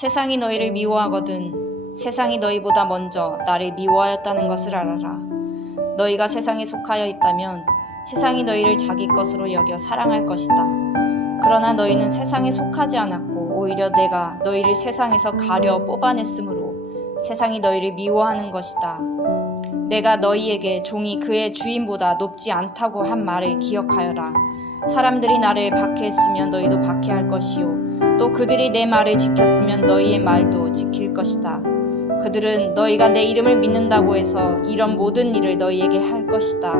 세상이 너희를 미워하거든 세상이 너희보다 먼저 나를 미워하였다는 것을 알아라. 너희가 세상에 속하여 있다면 세상이 너희를 자기 것으로 여겨 사랑할 것이다. 그러나 너희는 세상에 속하지 않았고 오히려 내가 너희를 세상에서 가려 뽑아냈으므로 세상이 너희를 미워하는 것이다. 내가 너희에게 종이 그의 주인보다 높지 않다고 한 말을 기억하여라. 사람들이 나를 박해했으면 너희도 박해할 것이요 또 그들이 내 말을 지켰으면 너희의 말도 지킬 것이다. 그들은 너희가 내 이름을 믿는다고 해서 이런 모든 일을 너희에게 할 것이다.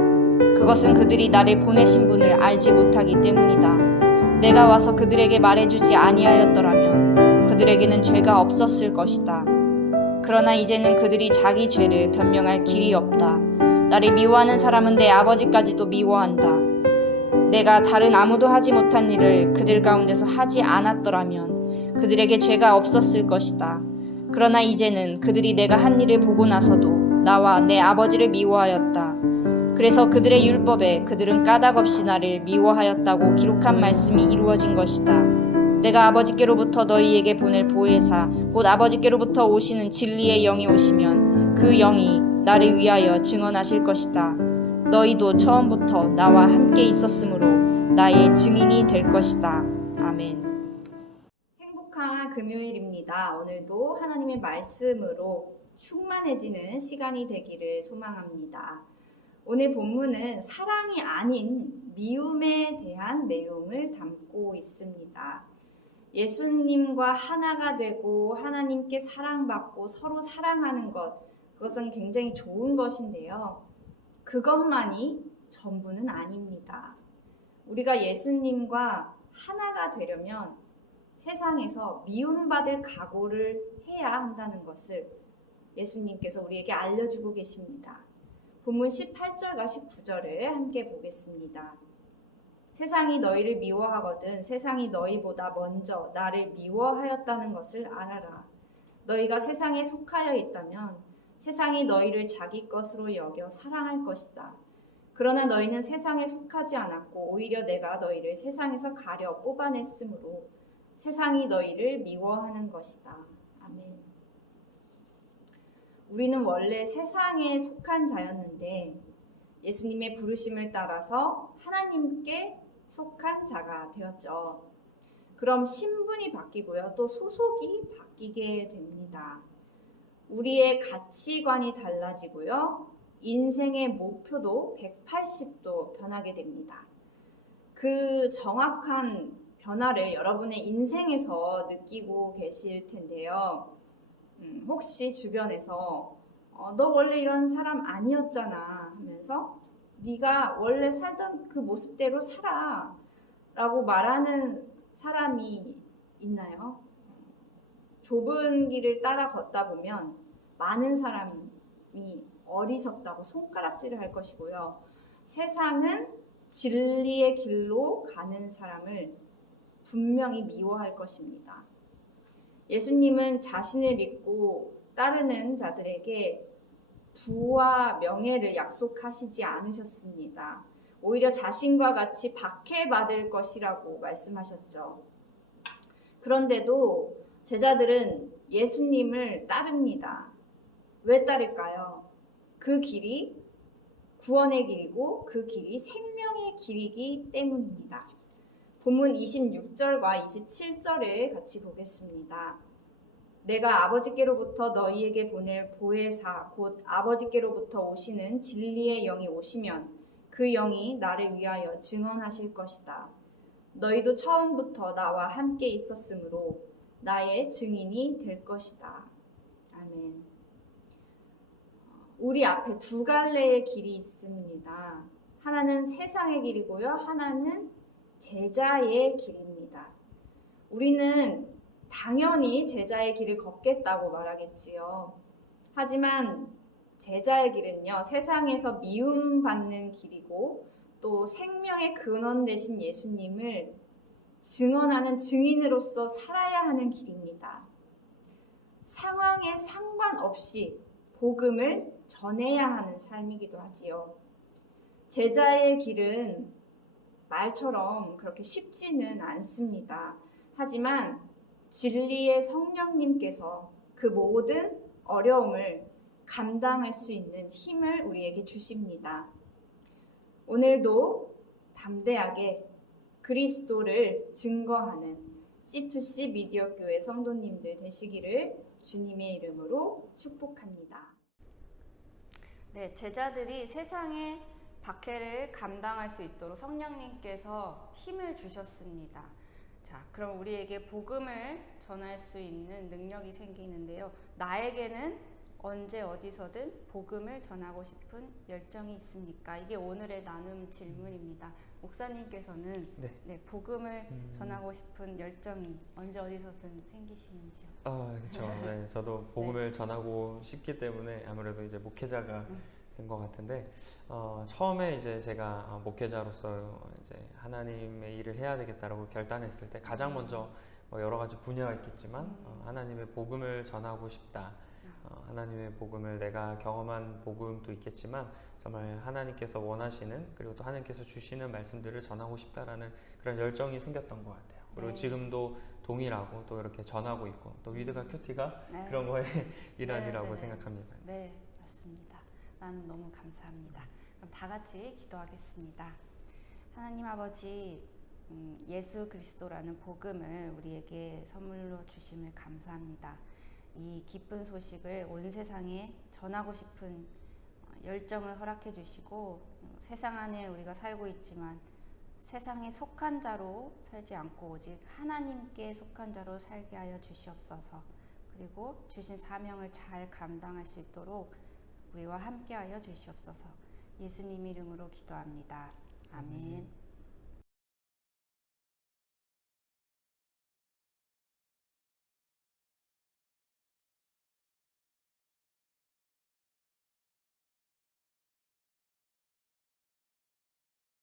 그것은 그들이 나를 보내신 분을 알지 못하기 때문이다. 내가 와서 그들에게 말해주지 아니하였더라면 그들에게는 죄가 없었을 것이다. 그러나 이제는 그들이 자기 죄를 변명할 길이 없다. 나를 미워하는 사람은 내 아버지까지도 미워한다. 내가 다른 아무도 하지 못한 일을 그들 가운데서 하지 않았더라면 그들에게 죄가 없었을 것이다. 그러나 이제는 그들이 내가 한 일을 보고 나서도 나와 내 아버지를 미워하였다. 그래서 그들의 율법에 그들은 까닭없이 나를 미워하였다고 기록한 말씀이 이루어진 것이다. 내가 아버지께로부터 너희에게 보낼 보혜사 곧 아버지께로부터 오시는 진리의 영이 오시면 그 영이 나를 위하여 증언하실 것이다. 너희도 처음부터 나와 함께 있었으므로 나의 증인이 될 것이다. 아멘. 행복한 금요일입니다. 오늘도 하나님의 말씀으로 충만해지는 시간이 되기를 소망합니다. 오늘 본문은 사랑이 아닌 미움에 대한 내용을 담고 있습니다. 예수님과 하나가 되고 하나님께 사랑받고 서로 사랑하는 것, 그것은 굉장히 좋은 것인데요. 그것만이 전부는 아닙니다. 우리가 예수님과 하나가 되려면 세상에서 미움받을 각오를 해야 한다는 것을 예수님께서 우리에게 알려주고 계십니다. 본문 18절과 19절을 함께 보겠습니다. 세상이 너희를 미워하거든 세상이 너희보다 먼저 나를 미워하였다는 것을 알아라. 너희가 세상에 속하여 있다면 세상이 너희를 자기 것으로 여겨 사랑할 것이다. 그러나 너희는 세상에 속하지 않았고 오히려 내가 너희를 세상에서 가려 뽑아냈으므로 세상이 너희를 미워하는 것이다. 아멘. 우리는 원래 세상에 속한 자였는데 예수님의 부르심을 따라서 하나님께 속한 자가 되었죠. 그럼 신분이 바뀌고요. 또 소속이 바뀌게 됩니다. 우리의 가치관이 달라지고요. 인생의 목표도 180도 변하게 됩니다. 그 정확한 변화를 여러분의 인생에서 느끼고 계실 텐데요. 혹시 주변에서 너 원래 이런 사람 아니었잖아 하면서 네가 원래 살던 그 모습대로 살아 라고 말하는 사람이 있나요? 좁은 길을 따라 걷다 보면 많은 사람이 어리석다고 손가락질을 할 것이고요. 세상은 진리의 길로 가는 사람을 분명히 미워할 것입니다. 예수님은 자신을 믿고 따르는 자들에게 부와 명예를 약속하시지 않으셨습니다. 오히려 자신과 같이 박해받을 것이라고 말씀하셨죠. 그런데도 제자들은 예수님을 따릅니다. 왜 따를까요? 그 길이 구원의 길이고 그 길이 생명의 길이기 때문입니다. 본문 26절과 27절을 같이 보겠습니다. 내가 아버지께로부터 너희에게 보낼 보혜사 곧 아버지께로부터 오시는 진리의 영이 오시면 그 영이 나를 위하여 증언하실 것이다. 너희도 처음부터 나와 함께 있었으므로 나의 증인이 될 것이다. 아멘. 우리 앞에 두 갈래의 길이 있습니다. 하나는 세상의 길이고요. 하나는 제자의 길입니다. 우리는 당연히 제자의 길을 걷겠다고 말하겠지요. 하지만 제자의 길은요, 세상에서 미움받는 길이고 또 생명의 근원 되신 예수님을 증언하는 증인으로서 살아야 하는 길입니다. 상황에 상관없이 복음을 전해야 하는 삶이기도 하지요. 제자의 길은 말처럼 그렇게 쉽지는 않습니다. 하지만 진리의 성령님께서 그 모든 어려움을 감당할 수 있는 힘을 우리에게 주십니다. 오늘도 담대하게 그리스도를 증거하는 C2C 미디어 교회 성도님들 되시기를 주님의 이름으로 축복합니다. 네, 제자들이 세상의 박해를 감당할 수 있도록 성령님께서 힘을 주셨습니다. 자, 그럼 우리에게 복음을 전할 수 있는 능력이 생기는데요. 나에게는 언제 어디서든 복음을 전하고 싶은 열정이 있습니까? 이게 오늘의 나눔 질문입니다. 목사님께서는 네, 복음을 전하고 싶은 열정이 언제 어디서든 생기시는지요? 그렇죠. 네, 저도 복음을 전하고 싶기 때문에 아무래도 이제 목회자가 된 것 같은데, 처음에 이제 제가 목회자로서 이제 하나님의 일을 해야 되겠다라고 결단했을 때 가장 먼저 여러 가지 분야가 있겠지만 하나님의 복음을 전하고 싶다. 하나님의 복음을 내가 경험한 복음도 있겠지만 정말 하나님께서 원하시는, 그리고 또 하나님께서 주시는 말씀들을 전하고 싶다라는 그런 열정이 생겼던 것 같아요. 그리고 지금도 동일하고 또 이렇게 전하고 있고, 또 위드가 큐티가 그런 거에 일환이라고 생각합니다. 네, 맞습니다. 나는 너무 감사합니다. 그럼 다 같이 기도하겠습니다. 하나님 아버지, 예수 그리스도라는 복음을 우리에게 선물로 주심을 감사합니다. 이 기쁜 소식을 온 세상에 전하고 싶은 열정을 허락해 주시고, 세상 안에 우리가 살고 있지만 세상에 속한 자로 살지 않고 오직 하나님께 속한 자로 살게 하여 주시옵소서. 그리고 주신 사명을 잘 감당할 수 있도록 우리와 함께 하여 주시옵소서. 예수님 이름으로 기도합니다. 아멘.